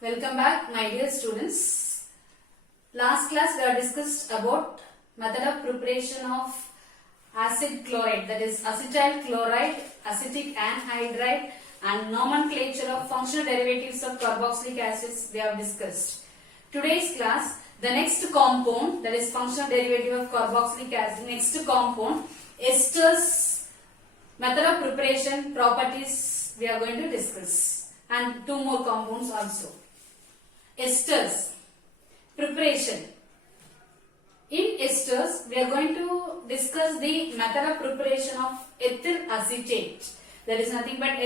Welcome back, my dear students. Last class we have discussed about method of preparation of acid chloride, that is acetyl chloride, acetic anhydride, and nomenclature of functional derivatives of carboxylic acids we have discussed. Today's class, the next compound, that is functional derivative of carboxylic acid, next compound, esters, method of preparation, properties we are going to discuss, and two more compounds also. Esters, preparation. In esters, we are going to discuss the method of preparation of ethyl acetate. There is nothing but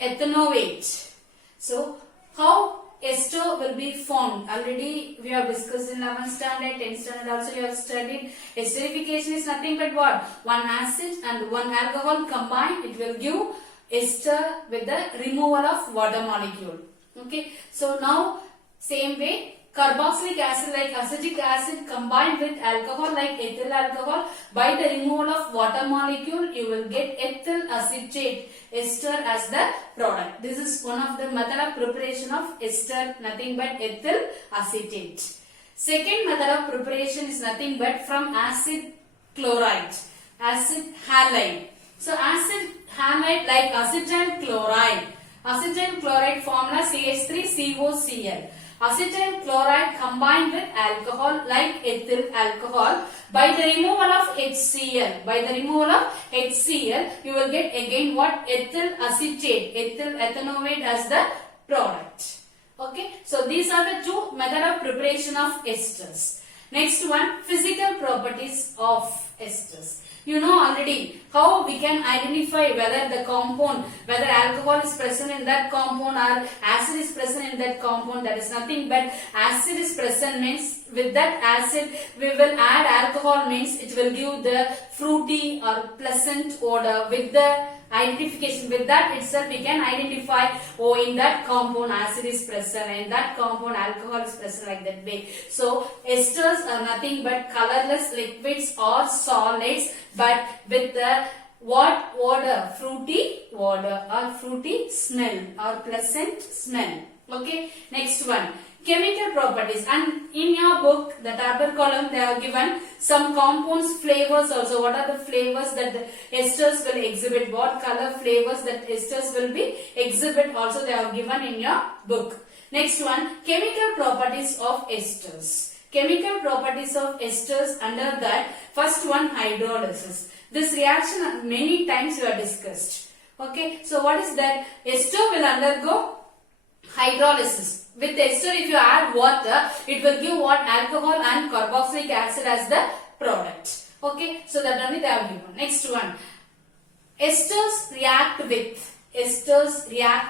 ethanoate. So, how ester will be formed? Already we have discussed in 11th standard, 10th standard also you have studied. Esterification is nothing but what? One acid and one alcohol combined, it will give ester with the removal of water molecule. Okay, so now same way carboxylic acid like acetic acid combined with alcohol like ethyl alcohol, by the removal of water molecule you will get ethyl acetate ester as the product. This is one of the method of preparation of ester, nothing but ethyl acetate. Second method of preparation is nothing but from acid chloride, acid halide. So acid halide like acetyl chloride. Acetyl chloride formula CH3COCl. Acetyl chloride combined with alcohol like ethyl alcohol, by the removal of HCl. By the removal of HCl, you will get again what? Ethyl acetate, ethyl ethanoate as the product. Okay, so these are the two method of preparation of esters. Next one, physical properties of esters. You know already how we can identify whether the compound, whether alcohol is present in that compound or acid is present in that compound. That is nothing but acid is present means with that acid we will add alcohol means it will give the fruity or pleasant odor. With the identification, with that itself we can identify, oh, in that compound acid is present, in that compound alcohol is present, like that way. So esters are nothing but colorless liquids or solids, but with the what odor? Fruity odor or fruity smell or pleasant smell. Okay, next one, chemical properties. And in your book, the upper column, they have given some compounds flavors also. What are the flavors that the esters will exhibit? What color flavors that esters will be exhibit also they have given in your book. Next one, chemical properties of esters. Chemical properties of esters, under that first one, hydrolysis. This reaction many times we have discussed. Okay, so what is that? Ester will undergo hydrolysis. With ester, if you add water, it will give what? Alcohol and carboxylic acid as the product. Okay, so that only they have given. Next one, esters react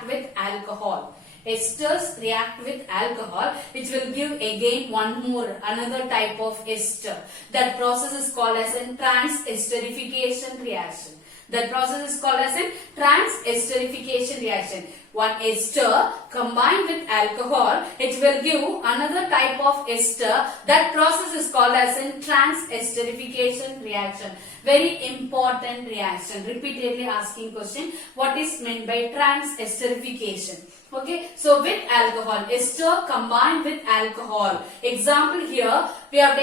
with alcohol. Esters react with alcohol, which will give again one more, another type of ester. That process is called as a trans-esterification reaction. That process is called as a trans-esterification reaction. One ester combined with alcohol, it will give another type of ester. That process is called as a trans-esterification reaction. Very important reaction. Repeatedly asking question, what is meant by trans-esterification? Okay, so with alcohol, ester combined with alcohol. Example here, we are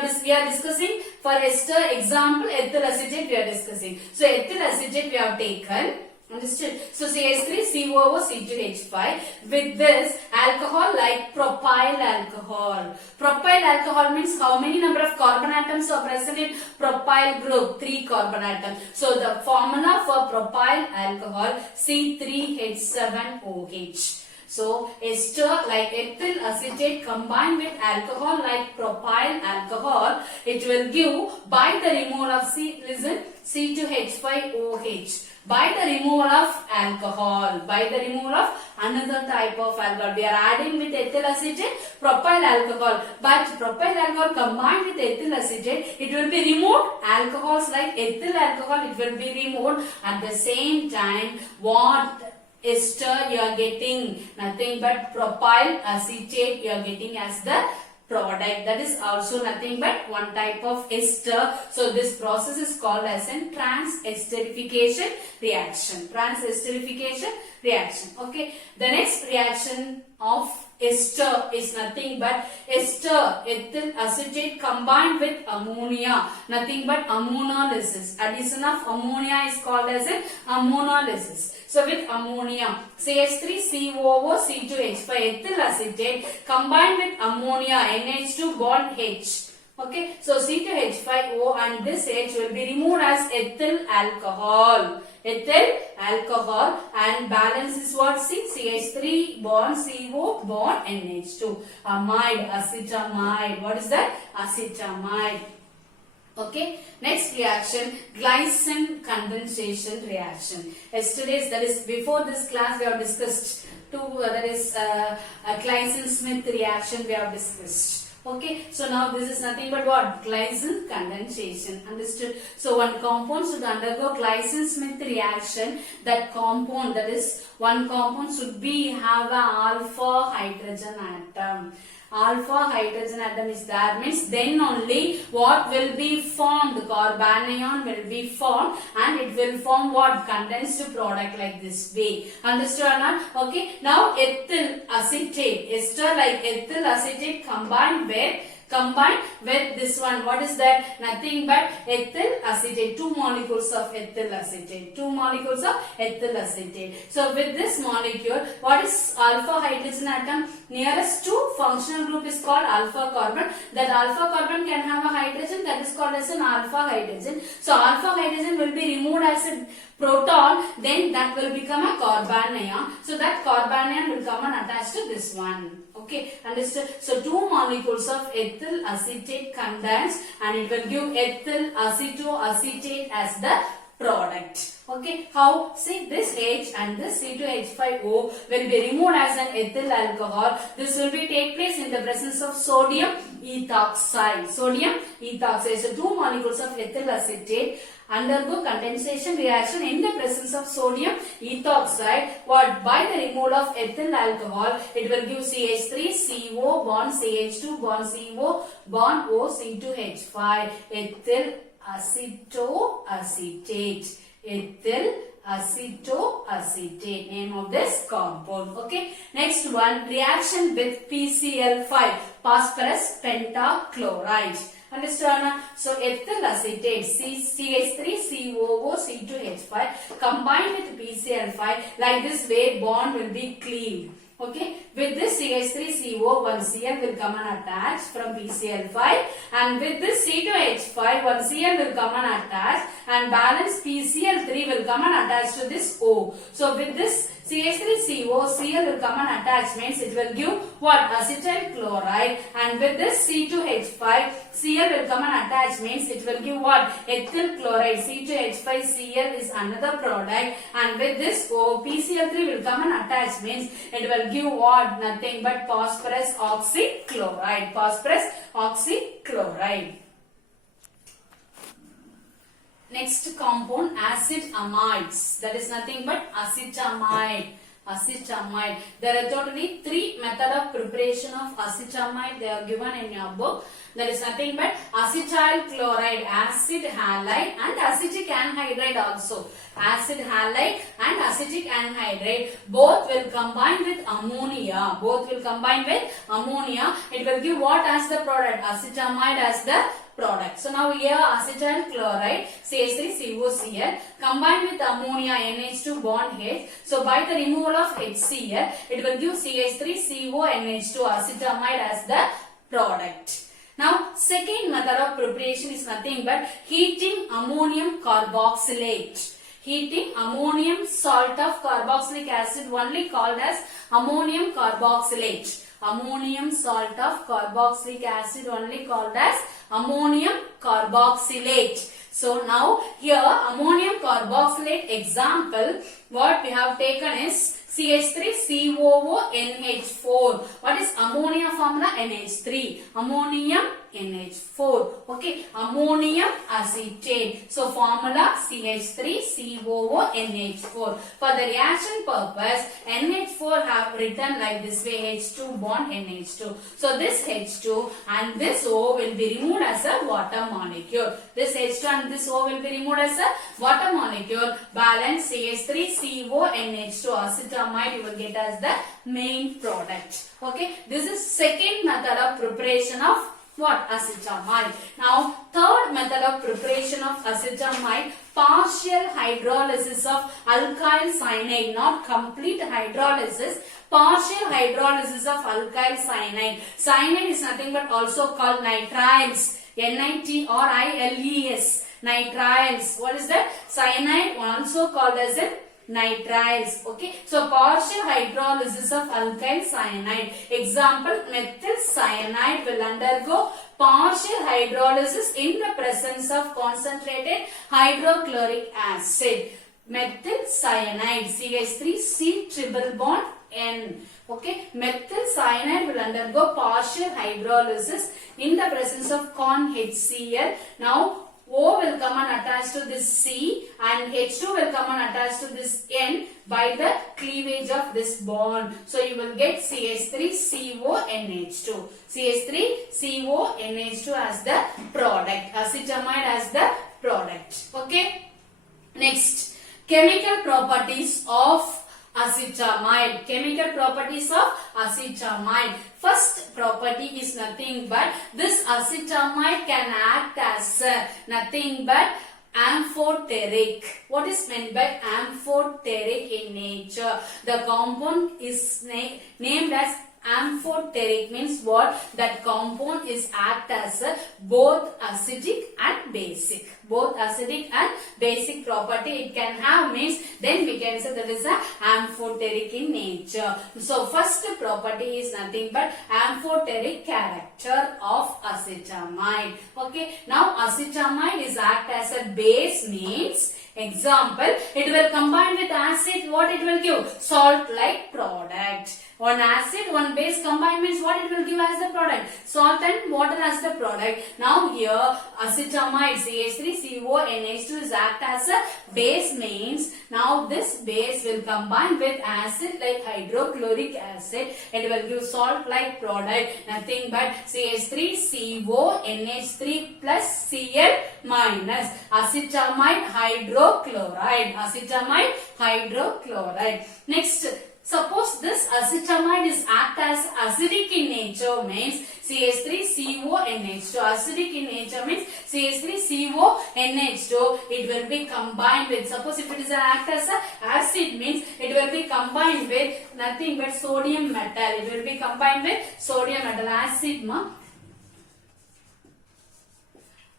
discussing for ester example ethyl acetate we are discussing. So ethyl acetate we have taken. Understood? So CH3COO C2H5. With this alcohol like propyl alcohol. Propyl alcohol means how many number of carbon atoms are present in propyl group? 3 carbon atoms. So the formula for propyl alcohol C3H7OH. So ester like ethyl acetate combined with alcohol like propyl alcohol, it will give by the removal of C2H5OH. By the removal of alcohol, by the removal of another type of alcohol. We are adding with ethyl acetate propyl alcohol, but propyl alcohol combined with ethyl acetate, it will be removed. Alcohols like ethyl alcohol, it will be removed. At the same time, what ester you are getting? Nothing but propyl acetate you are getting as the product. That is also nothing but one type of ester. So this process is called as a trans-esterification reaction. Trans-esterification reaction. Okay. The next reaction of ester is nothing but ester, ethyl acetate combined with ammonia, nothing but ammonolysis. Addition of ammonia is called as an ammonolysis. So with ammonia, CH3COO C2H5 ethyl acetate combined with ammonia NH2 bond H. Okay, so C2H5O and this H will be removed as ethyl alcohol. Ethyl alcohol, and balance is what? CH3 bond CO bond NH2. Amide, acetamide. What is that? Acetamide. Okay, next reaction, glycine condensation reaction. Yesterday's, that is before this class, we have discussed two, that is Glycine-Smith reaction we have discussed. Okay, so now this is nothing but what? Glycine condensation. Understood? So one compound should undergo Glycine-Smith reaction. That compound, that is one compound should be have a alpha hydrogen atom. Alpha hydrogen atom is there, means then only what will be formed? Carbanion will be formed, and it will form what? Condensed product like this way. Understood or not? Okay. Now ethyl acetate, ester like ethyl acetate combined with this one. What is that? Nothing but ethyl acetate. 2 molecules of ethyl acetate. 2 molecules of ethyl acetate. So with this molecule, what is alpha hydrogen atom? Nearest to functional group is called alpha carbon. That alpha carbon can have a hydrogen, that is called as an alpha hydrogen. So alpha hydrogen will be removed as a proton, then that will become a carbanion. So that carbanion will come and attach to this one. Okay, understood? So 2 molecules of ethyl acetate condense, and it will give ethyl acetoacetate as the product. Okay, how? See, this H and this C2H5O will be removed as an ethyl alcohol. This will be take place in the presence of sodium ethoxide. Sodium ethoxide. So 2 molecules of ethyl acetate undergo condensation reaction in the presence of sodium ethoxide. What? By the removal of ethyl alcohol, it will give CH3CO bond CH2 bond CO bond O C2H5 ethyl acetoacetate. Ethyl acetoacetate, name of this compound. Okay, next one, reaction with PCl5, phosphorus pentachloride. Understand? So ethyl acetate CH3COO C2H5 combined with PCl5, like this way bond will be cleaved. Okay, with this CH3CO, 1Cl will come and attach from PCl5, and with this C2H5, 1Cl will come and attach, and balance PCl3 will come and attach to this O. So with this CH3CO, Cl will come and attach, means it will give what? Acetyl chloride, and with this C2H5, Cl will come and attach, means it will give what? Ethyl chloride. C2H5Cl is another product, and with this O, PCl3 will come and attach, means it will give what? Nothing but phosphorus oxychloride. Phosphorus oxychloride. Next compound, acid amides. That is nothing but acetamide. Acetamide. There are totally 3 methods of preparation of acetamide. They are given in your book. That is nothing but acetyl chloride, acid halide, and acetic anhydride also. Acid halide and acetic anhydride both will combine with ammonia. Both will combine with ammonia. It will give what as the product? Acetamide as the product. So now here acetyl chloride CH3COCl combined with ammonia NH2 bond H. So by the removal of HCl, it will give CH3CONH2 acetamide as the product. Now second method of preparation is nothing but heating ammonium carboxylate. Heating ammonium salt of carboxylic acid, only called as ammonium carboxylate. Ammonium salt of carboxylic acid, only called as ammonium carboxylate. So now here ammonium carboxylate example, what we have taken is CH3COO NH4. What is ammonia formula? NH3. Ammonium NH4. Okay, ammonium acetate. So formula CH3COO NH4. For the reaction purpose, NH4 have written like this way, H2 bond NH2. So this H2 and this O will be removed as a water molecule. This H2 and this O will be removed as a water molecule. Balance CH3CO NH2 acetamide you will get as the main product. Okay, this is second method of preparation of what? Acetamide. Now third method of preparation of acetamide, partial hydrolysis of alkyl cyanide, not complete hydrolysis, partial hydrolysis of alkyl cyanide. Cyanide is nothing but also called nitriles, NITRILES, nitriles. What is that? Cyanide also called as a nitriles. Okay, so partial hydrolysis of alkyl cyanide. Example, methyl cyanide will undergo partial hydrolysis in the presence of concentrated hydrochloric acid. Methyl cyanide, CH3C triple bond N. Okay, methyl cyanide will undergo partial hydrolysis in the presence of con HCl. Now O will come and attach to this C and H2 will come and attach to this N by the cleavage of this bond. So you will get CH3CONH2. CH3CONH2 as the product. Acetamide as the product. Okay. Next, chemical properties of acetamide. Chemical properties of acetamide. First property is nothing but this acetamide can act as nothing but amphoteric. What is meant by amphoteric in nature? The compound is named as amphoteric, means what? That compound is act as both acidic and basic. Both acidic and basic property it can have, means then we can say that is a amphoteric in nature. So first property is nothing but amphoteric character of acetamide. Okay, now acetamide is act as a base, means example, it will combine with acid. What it will give? Salt like product. One acid, one base combined means what it will give as the product? Salt and water as the product. Now here acetamide CH3CONH2 is act as a base, means now this base will combine with acid like hydrochloric acid. It will give salt like product. Nothing but CH3CONH3 plus Cl minus acetamide hydrochloride. Acetamide hydrochloride. Next, suppose this acetamide is act as acidic in nature, means CH3CONH2. Acidic in nature means CH3CONH2. It will be combined with, suppose if it is an act as a acid, means it will be combined with nothing but sodium metal. It will be combined with sodium metal.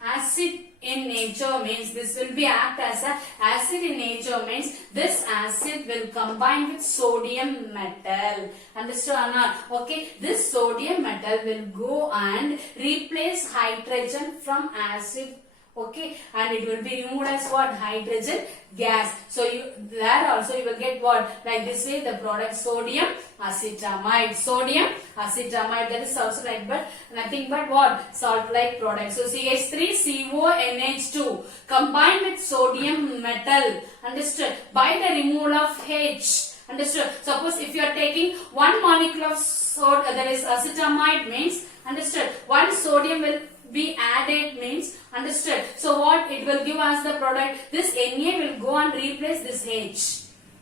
Acid in nature means this will be act as a acid in nature, means this acid will combine with sodium metal. Understood or not? Okay, this sodium metal will go and replace hydrogen from acid. Okay, and it will be removed as what? Hydrogen gas. So there also you will get what? Like this way the product sodium acetamide. Sodium acetamide, that is also like but nothing but what? Salt like product. So CH3CONH2 combined with sodium metal. Understood? By the removal of H. Understood? Suppose if you are taking one molecule of soda, that is acetamide, means understood, one sodium will be added, means understood. So what it will give as the product? This Na will go and replace this H.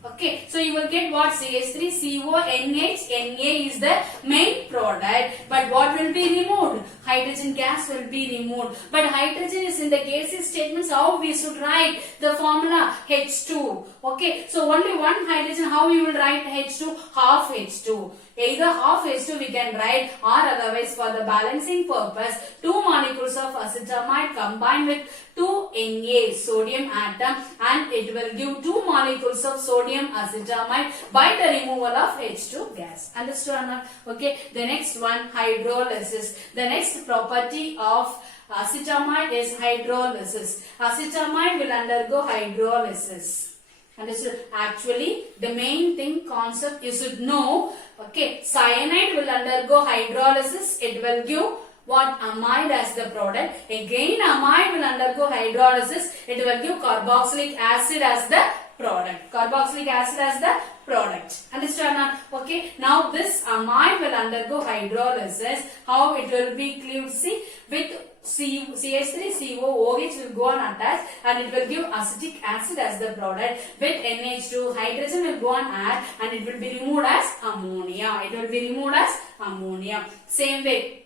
Okay, so you will get what? CH3CONH. Na is the main product, but what will be removed? Hydrogen gas will be removed. But hydrogen is in the gaseous statements. How we should write the formula? H2. Okay, so only one hydrogen. How you will write H2? Half H2. Either half H2 we can write, or otherwise for the balancing purpose, two molecules of acetamide combined with 2 Na sodium atom, and it will give 2 molecules of sodium acetamide by the removal of H2 gas. Understood or not? Okay, the next one, hydrolysis. The next property of acetamide is hydrolysis. Acetamide will undergo hydrolysis. Understood? Actually, the main thing concept you should know. Okay, cyanide will undergo hydrolysis. It will give what? Amide as the product. Again, amide will undergo hydrolysis. It will give carboxylic acid as the product. Carboxylic acid as the product. Understand now? Okay. Now this amide will undergo hydrolysis. How it will be cleaved? See, with CH3CO OH will go on attach and it will give acetic acid as the product. With NH2 hydrogen will go on add and it will be removed as ammonia. It will be removed as ammonia. Same way.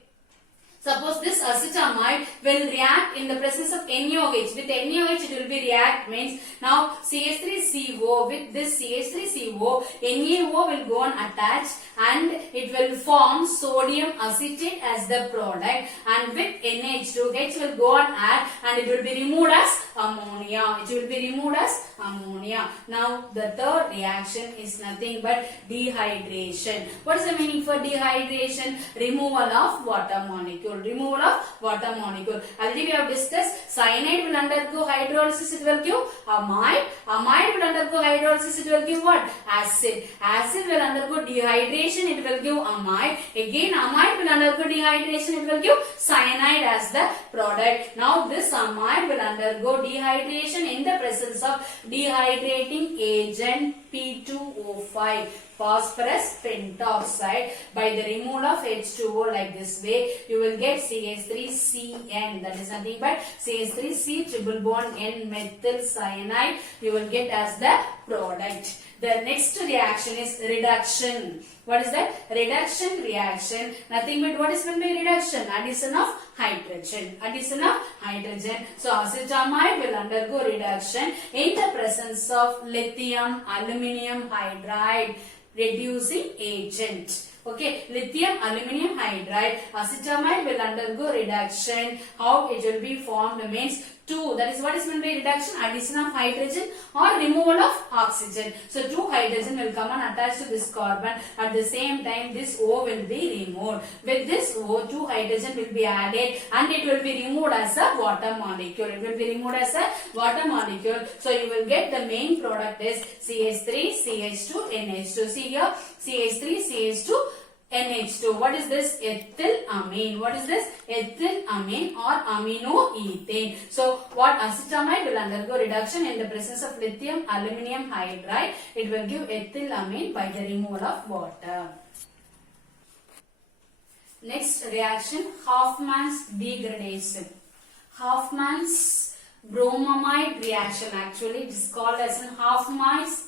Suppose this acetamide will react in the presence of NaOH. With NaOH it will be react means now CH3CO with this CH3CO NaO will go on attach and it will form sodium acetate as the product and with NH2 H will go on add and it will be removed as ammonia. It will be removed as ammonia. Now the third reaction is nothing but dehydration. What is the meaning for dehydration? Removal of water molecule. Removal of water molecule. Already we have discussed cyanide will undergo hydrolysis, it will give amide. Amide will undergo hydrolysis, it will give what? Acid. Acid will undergo dehydration, it will give amide. Again amide will undergo dehydration, it will give cyanide as the product. Now this amide will undergo dehydration in the presence of dehydrating agent P2O5. Phosphorus pentoxide. By the removal of H2O like this way, you will get CH3CN. That is nothing but CH3C triple bond N methyl cyanide. You will get as the product. The next reaction is reduction. What is that? Reduction reaction. Nothing but what is meant by reduction? Addition of hydrogen. Addition of hydrogen. So acetamide will undergo reduction in the presence of lithium aluminium hydride reducing agent. Okay, lithium aluminium hydride, acetamide will undergo reduction. How it will be formed means 2. That is what is meant by reduction? Addition of hydrogen or removal of oxygen. So 2 hydrogen will come and attach to this carbon. At the same time, this O will be removed. With this O, 2 hydrogen will be added and it will be removed as a water molecule. It will be removed as a water molecule. So you will get the main product is CH3, CH2, NH2. See here, CH3, CH2, NH2. What is this? Ethylamine. What is this? Ethylamine or aminoethane. So what? Acetamide will undergo reduction in the presence of lithium aluminium hydride. It will give ethylamine by the removal of water. Next reaction, Hoffman's degradation. Hoffman's bromamide reaction. Actually it is called as an Hoffman's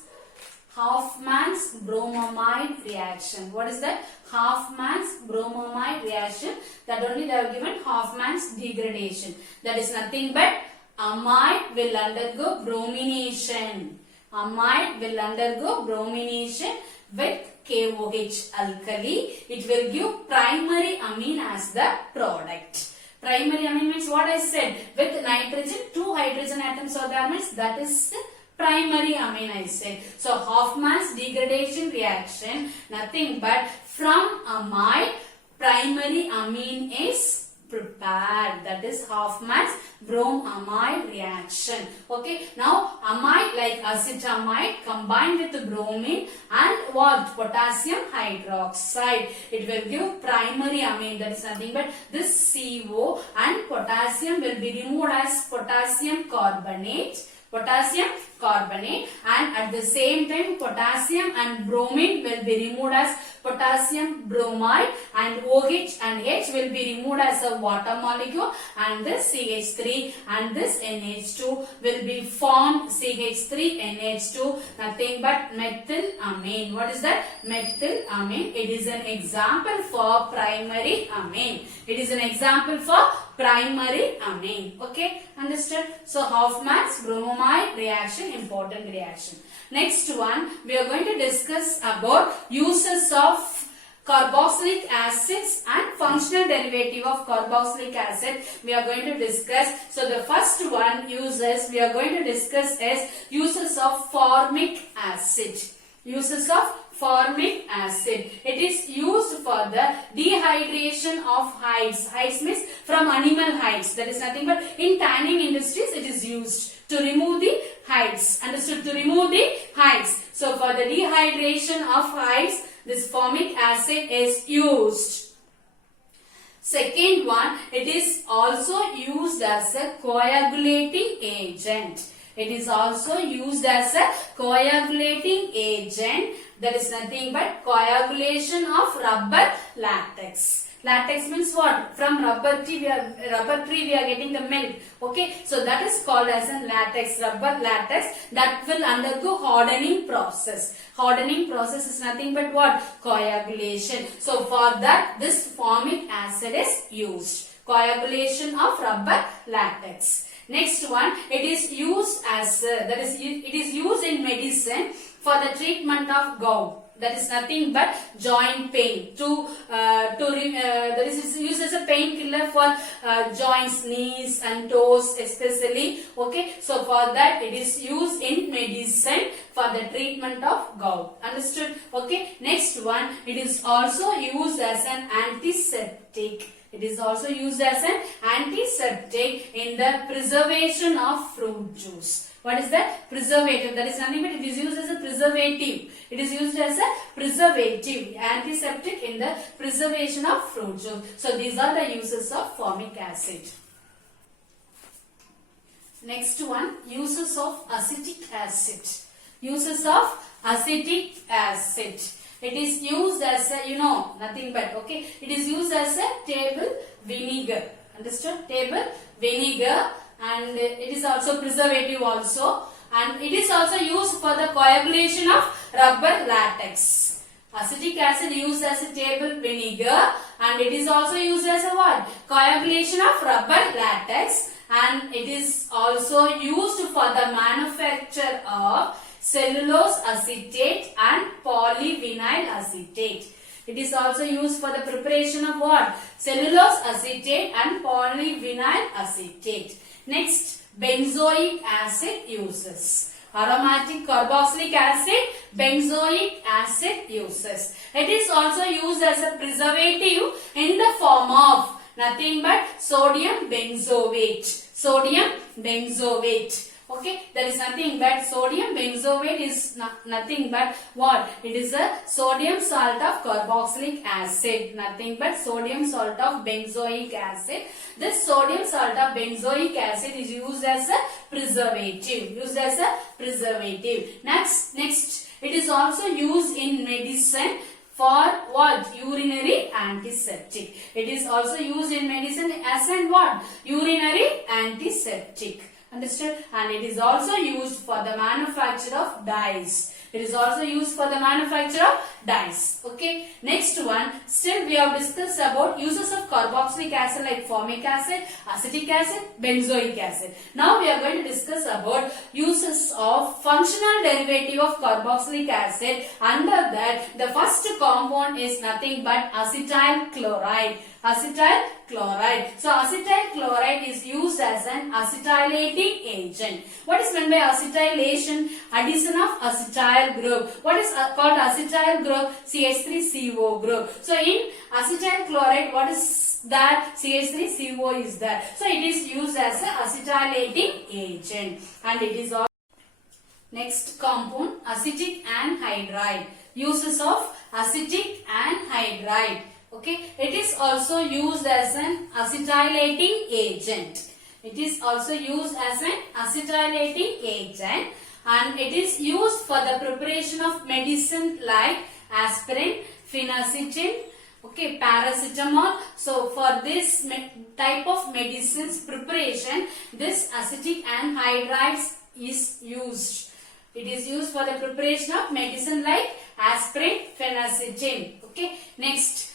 bromamide reaction. What is that? Hoffman's bromamide reaction. That only they have given Hoffman's degradation. That is nothing but amide will undergo bromination. Amide will undergo bromination with KOH alkali. It will give primary amine as the product. Primary amine means what I said. With nitrogen, 2 hydrogen atoms are there means that is primary amine I said. So Hoffman's degradation reaction, nothing but from amide, primary amine is prepared. That is Hoffman's bromamide reaction. Okay. Now amide like acetamide combined with bromine and what? Potassium hydroxide. It will give primary amine. That is nothing but this CO and potassium will be removed as potassium carbonate. Potassium carbonate, and at the same time potassium and bromine will be removed as potassium bromide, and OH and H will be removed as a water molecule, and this CH3 and this NH2 will be formed CH3NH2, nothing but methylamine. What is that? Methylamine. It is an example for primary amine. It is an example for primary amine. Okay, understood? So Hoffman's bromamide reaction, important reaction. Next one, we are going to discuss about uses of carboxylic acids and functional derivative of carboxylic acid. We are going to discuss. So the first one uses we are going to discuss is uses of formic acid. Uses of formic acid. It is used for the dehydration of hides. Hides means from animal hides. That is nothing but in tanning industries it is used. To remove the hides. Understood? To remove the hides. So for the dehydration of hides, this formic acid is used. Second one, it is also used as a coagulating agent. It is also used as a coagulating agent. That is nothing but coagulation of rubber latex. Latex means what? From rubber tree we are getting the milk. Okay, so that is called as a latex, rubber latex, that will undergo hardening process. Hardening process is nothing but what? Coagulation. So for that, this formic acid is used. Coagulation of rubber latex. Next one, it is used as it is used in medicine for the treatment of gout. That is nothing but joint pain. That is used as a painkiller for joints, knees and toes especially. Okay, so for that it is used in medicine for the treatment of gout. Understood? Okay. Next one, it is also used as an antiseptic. It is also used as an antiseptic in the preservation of fruit juice. What is that? Preservative. That is nothing but it is used as a preservative. It is used as a preservative, antiseptic in the preservation of fruit juice. So these are the uses of formic acid. Next one, uses of acetic acid. Uses of acetic acid. It is used as a, nothing but, okay, it is used as a table vinegar. Understood? Table vinegar, and it is also preservative also, and it is also used for the coagulation of rubber latex. Acetic acid used as a table vinegar, and it is also used as a what? Coagulation of rubber latex, and it is also used for the manufacture of cellulose acetate and polyvinyl acetate. It is also used for the preparation of what? Cellulose acetate and polyvinyl acetate. Next, benzoic acid uses. Aromatic carboxylic acid, benzoic acid uses. It is also used as a preservative in the form of nothing but sodium benzoate. Sodium benzoate. Okay, there is nothing but sodium benzoate is nothing but what? It is a sodium salt of carboxylic acid. Nothing but sodium salt of benzoic acid. This sodium salt of benzoic acid is used as a preservative. Used as a preservative. Next, it is also used in medicine for what? Urinary antiseptic. It is also used in medicine as an what? Urinary antiseptic. Understood? And it is also used for the manufacture of dyes. It is also used for the manufacture of dyes. Okay. Next one. Still we have discussed about uses of carboxylic acid like formic acid, acetic acid, benzoic acid. Now we are going to discuss about uses of functional derivative of carboxylic acid. Under that, the first compound is nothing but acetyl chloride. Acetyl chloride. So acetyl chloride is used as an acetylating agent. What is meant by acetylation? Addition of acetyl group. What is called acetyl group? CH3CO group. So in acetyl chloride, what is that? CH3CO is there. So it is used as an acetylating agent, and it is also next compound, acetic anhydride. Uses of acetic anhydride. Okay, it is also used as an acetylating agent. It is also used as an acetylating agent, and it is used for the preparation of medicine like aspirin, phenacetin, okay, paracetamol. So for this type of medicines preparation, this acetic anhydride is used. It is used for the preparation of medicine like aspirin, phenacetin. Okay, next.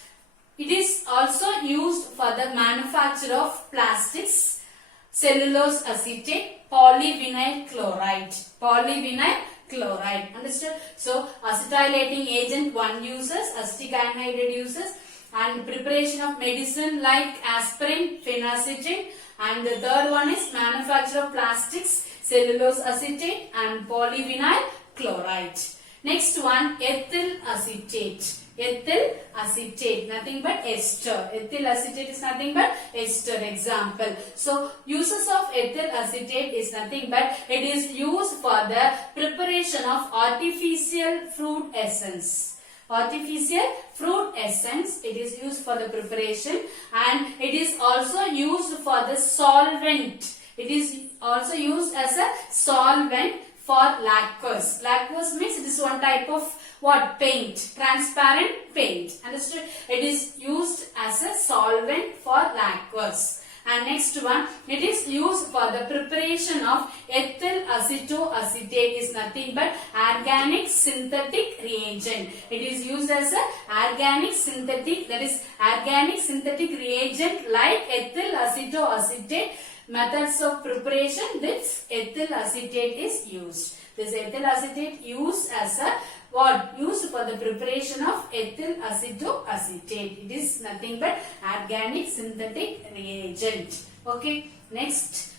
It is also used for the manufacture of plastics, cellulose acetate, polyvinyl chloride. Polyvinyl chloride. Understood? So, acetylating agent one uses, acetic anhydride uses, and preparation of medicine like aspirin, phenacetin, and the third one is manufacture of plastics, cellulose acetate and polyvinyl chloride. Next one, ethyl acetate. Ethyl acetate, nothing but ester. Ethyl acetate is nothing but ester. Example. So uses of ethyl acetate is nothing but it is used for the preparation of artificial fruit essence. Artificial fruit essence, it is used for the preparation, and it is also used for the solvent. It is also used as a solvent for lacquers. Lacquers means it is one type of what? Paint. Transparent paint. Understood? It is used as a solvent for lacquers. And next one, it is used for the preparation of ethyl acetoacetate is nothing but organic synthetic reagent. It is used as a organic synthetic, that is organic synthetic reagent like ethyl acetoacetate. Methods of preparation, this ethyl acetate is used. This ethyl acetate used as a what? Used for the preparation of ethyl acetoacetate. It is nothing but organic synthetic reagent. Okay. Next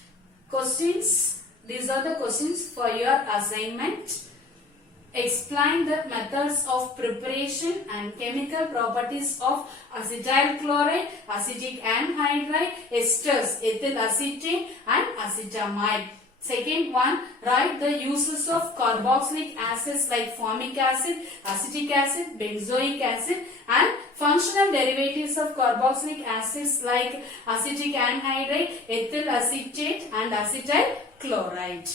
questions. These are the questions for your assignment. Explain the methods of preparation and chemical properties of acetyl chloride, acetic anhydride, esters, ethyl acetate and acetamide. Second one, write the uses of carboxylic acids like formic acid, acetic acid, benzoic acid, and functional derivatives of carboxylic acids like acetic anhydride, ethyl acetate and acetyl chloride.